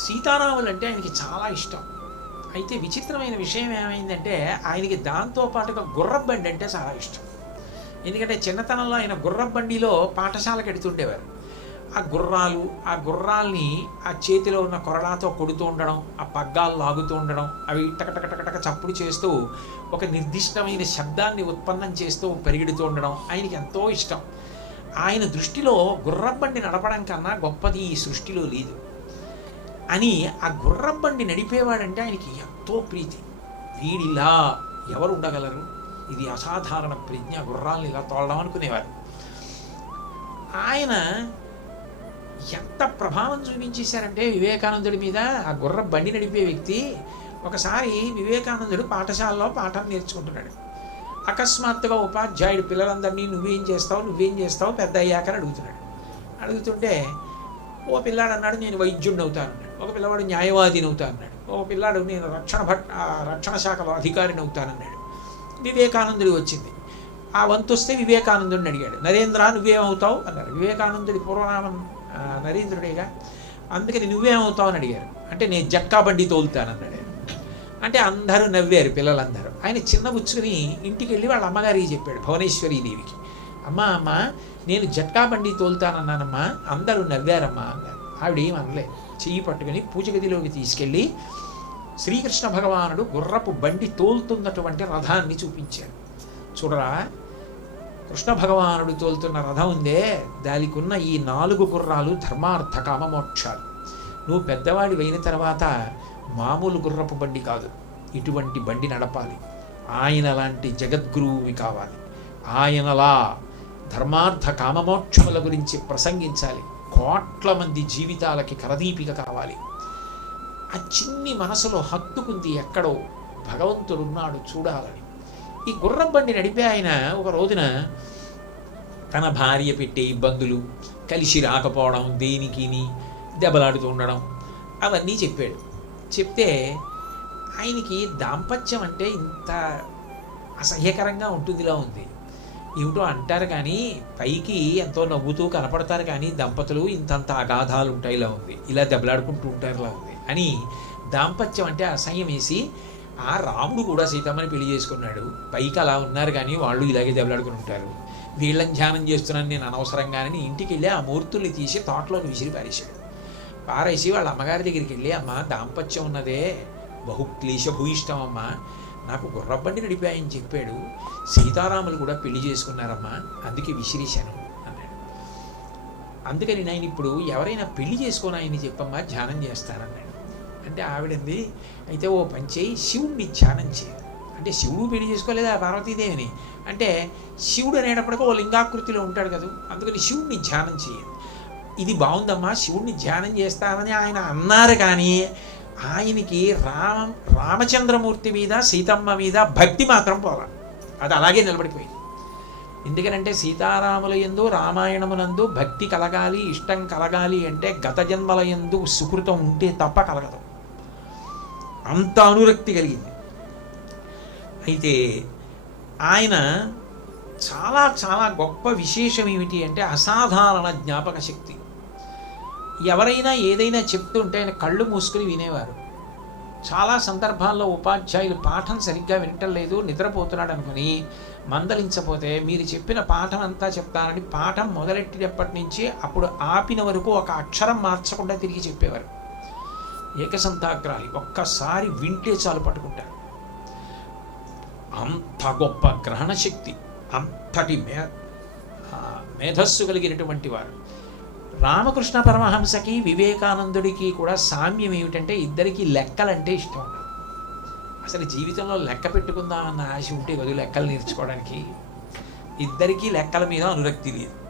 సీతారాములు అంటే ఆయనకి చాలా ఇష్టం. అయితే విచిత్రమైన విషయం ఏమైందంటే ఆయనకి దాంతో పాటుగా గుర్రబండి అంటే చాలా ఇష్టం. ఎందుకంటే చిన్నతనంలో ఆయన గుర్రబండిలో పాఠశాలకు ఎడుతుండేవారు ఆ గుర్రాలు ఆ గుర్రాల్ని ఆ చేతిలో ఉన్న కొరడాతో కొడుతూ ఉండడం ఆ పగ్గాలు లాగుతూ ఉండడం అవి టకటకటకటక చప్పుడు చేస్తూ ఒక నిర్దిష్టమైన శబ్దాన్ని ఉత్పన్నం చేస్తూ పరిగెడుతూ ఉండడం ఆయనకి ఎంతో ఇష్టం. ఆయన దృష్టిలో గుర్రబండి నడపడం కన్నా గొప్పది ఈ సృష్టిలో లేదు. అని ఆ గుర్రబండి నడిపేవాడంటే ఆయనకి ఎంతో ప్రీతి. వీడిలా ఎవరు ఉండగలరు? ఇది అసాధారణ ప్రజ్ఞ. గుర్రాలను ఇలా తోలడం అనుకునేవారు. ఆయన ఎంత ప్రభావం చూపించేశారంటే వివేకానందుడి మీద ఆ గుర్ర బండి నడిపే వ్యక్తి ఒకసారి వివేకానందుడు పాఠశాలలో పాఠం నేర్చుకుంటున్నాడు. అకస్మాత్తుగా ఉపాధ్యాయుడు పిల్లలందరినీ నువ్వేం చేస్తావు నువ్వేం చేస్తావు పెద్ద అయ్యాకని అడుగుతున్నాడు. అడుగుతుంటే ఓ పిల్లాడు అన్నాడు నేను వైద్యుడిని అవుతాను అన్నాడు ఒక పిల్లవాడు న్యాయవాదిని అవుతాను అన్నాడు ఓ పిల్లాడు నేను రక్షణ భట్ రక్షణ శాఖలో అధికారిని అవుతానన్నాడు. వివేకానందుడి వచ్చింది. ఆ వంతు వస్తే వివేకానందుడిని అడిగాడు. నరేంద్ర నువ్వేమవుతావు? అన్నారు. వివేకానందుడి పూర్వనామం నరేంద్రుడేగా? అందుకని నువ్వేమవుతావు అని అడిగారు. అంటే నేను జక్కా బండి తోలుతానన్నాడు అంటే అందరూ నవ్వారు పిల్లలందరూ. ఆయన చిన్న బుచ్చుకుని ఇంటికి వెళ్ళి వాళ్ళ అమ్మగారికి చెప్పాడు భువనేశ్వరీదేవికి అమ్మ అమ్మ నేను జట్కా బండి తోలుతానన్నానమ్మా. అందరూ నవ్వారమ్మా అన్నారు. ఆవిడ ఏం అనలే చెయ్యి పట్టుకుని పూజ గదిలోకి తీసుకెళ్ళి శ్రీకృష్ణ భగవానుడు గుర్రపు బండి తోలుతున్నటువంటి రథాన్ని చూపించాడు. చూడరా కృష్ణ భగవానుడు తోలుతున్న రథం ఉందే దానికి ఉన్న ఈ నాలుగు గుర్రాలు ధర్మార్థ కామమోక్షాలు నువ్వు పెద్దవాడి అయిన తర్వాత మామూలు గుర్రపు బండి కాదు ఇటువంటి బండి నడపాలి. ఆయన లాంటి జగద్గురువువి కావాలి. ఆయనలా ధర్మార్థ కామమోక్షముల గురించి ప్రసంగించాలి. కోట్ల మంది జీవితాలకి కరదీపిక కావాలి. ఆ చిన్ని మనసులో హత్తుకుంది ఎక్కడో భగవంతుడున్నాడు చూడాలని. ఈ గుర్రం బండి నడిపే ఆయన ఒక రోజున తన భార్య పెట్టే ఇబ్బందులు కలిసి రాకపోవడం దేనికిని దెబ్బలాడుతూ ఉండడం అవన్నీ చెప్పాడు. చెప్తే ఆయనకి దాంపత్యం అంటే ఇంత అసహ్యకరంగా ఉంటుందిలా ఉంది. ఏమిటో అంటారు కానీ పైకి ఎంతో నవ్వుతూ కనపడతారు కానీ దంపతులు ఇంతంత అగాధాలు ఉంటాయిలా ఉంది. ఇలా దెబ్బలాడుకుంటూ ఉంటారులా ఉంది అని దాంపత్యం అంటే అసహ్యం వేసి ఆ రాముడు కూడా సీతమ్మని పెళ్ళి చేసుకున్నాడు. పైకి అలా ఉన్నారు కానీ వాళ్ళు ఇలాగే దెబ్బలాడుకుని ఉంటారు. వీళ్ళని ధ్యానం చేస్తున్నాను నేను అనవసరంగానని ఇంటికి వెళ్ళి ఆ మూర్తుల్ని తీసి తోటలో విసిరి పారేశాడు. పారేసి వాళ్ళ అమ్మగారి దగ్గరికి వెళ్ళి అమ్మ దాంపత్యం ఉన్నదే. బహు క్లేశభూయిష్టం అమ్మా. నాకు గుర్రబండి నడిపాయని చెప్పాడు సీతారాములు కూడా పెళ్ళి చేసుకున్నారమ్మా అందుకే విసిరేశాను అన్నాడు. అందుకని నేను ఇప్పుడు ఎవరైనా పెళ్ళి చేసుకొని ఆయన్ని చెప్పమ్మా ధ్యానం చేస్తానన్నాడు అంటే ఆవిడంది అయితే ఓ పంచేయి శివుణ్ణి ధ్యానం చేయి. అంటే శివుడు పెళ్ళి చేసుకోలేదా పార్వతీదేవిని? అంటే శివుడు అనేటప్పటికీ ఓ లింగాకృతిలో ఉంటాడు కదా అందుకని శివుణ్ణి ధ్యానం చేయండి ఇది బాగుందమ్మా శివుణ్ణి ధ్యానం చేస్తానని ఆయన అన్నారు కానీ ఆయనకి రామ రామచంద్రమూర్తి మీద సీతమ్మ మీద భక్తి మాత్రం పోరా అది అలాగే నిలబడిపోయింది. ఎందుకనంటే సీతారాముల యందు రామాయణమునందు భక్తి కలగాలి ఇష్టం కలగాలి అంటే గత జన్మల ఎందు సుకృతం ఉంటే తప్ప కలగదు. అంత అనురక్తి కలిగింది. అయితే ఆయన చాలా చాలా గొప్ప విశేషం ఏమిటి అంటే అసాధారణ జ్ఞాపక శక్తి ఎవరైనా ఏదైనా చెప్తుంటే ఆయన కళ్ళు మూసుకుని వినేవారు. చాలా సందర్భాల్లో ఉపాధ్యాయులు పాఠం సరిగ్గా వినటం లేదు నిద్రపోతున్నాడు అనుకుని మందలించపోతే మీరు చెప్పిన పాఠం అంతా చెప్తానని పాఠం మొదలెట్టినప్పటి నుంచి అప్పుడు ఆపిన వరకు ఒక అక్షరం మార్చకుండా తిరిగి చెప్పేవారు. ఏకసంతాగ్రాహి ఒక్కసారి వింటే చాలు పట్టుకుంటారు. అంత గొప్ప గ్రహణ శక్తి అంతటి మే మేధస్సు కలిగినటువంటి వారు. రామకృష్ణ పరమహంసకి వివేకానందుడికి కూడా సామ్యం ఏమిటంటే ఇద్దరికీ లెక్కలంటే ఇష్టం. అసలు జీవితంలో లెక్క పెట్టుకుందామన్న ఆశ ఉంటే వదిలి లెక్కలు నేర్చుకోవడానికి ఇద్దరికీ లెక్కల మీద అనురక్తి లేదు.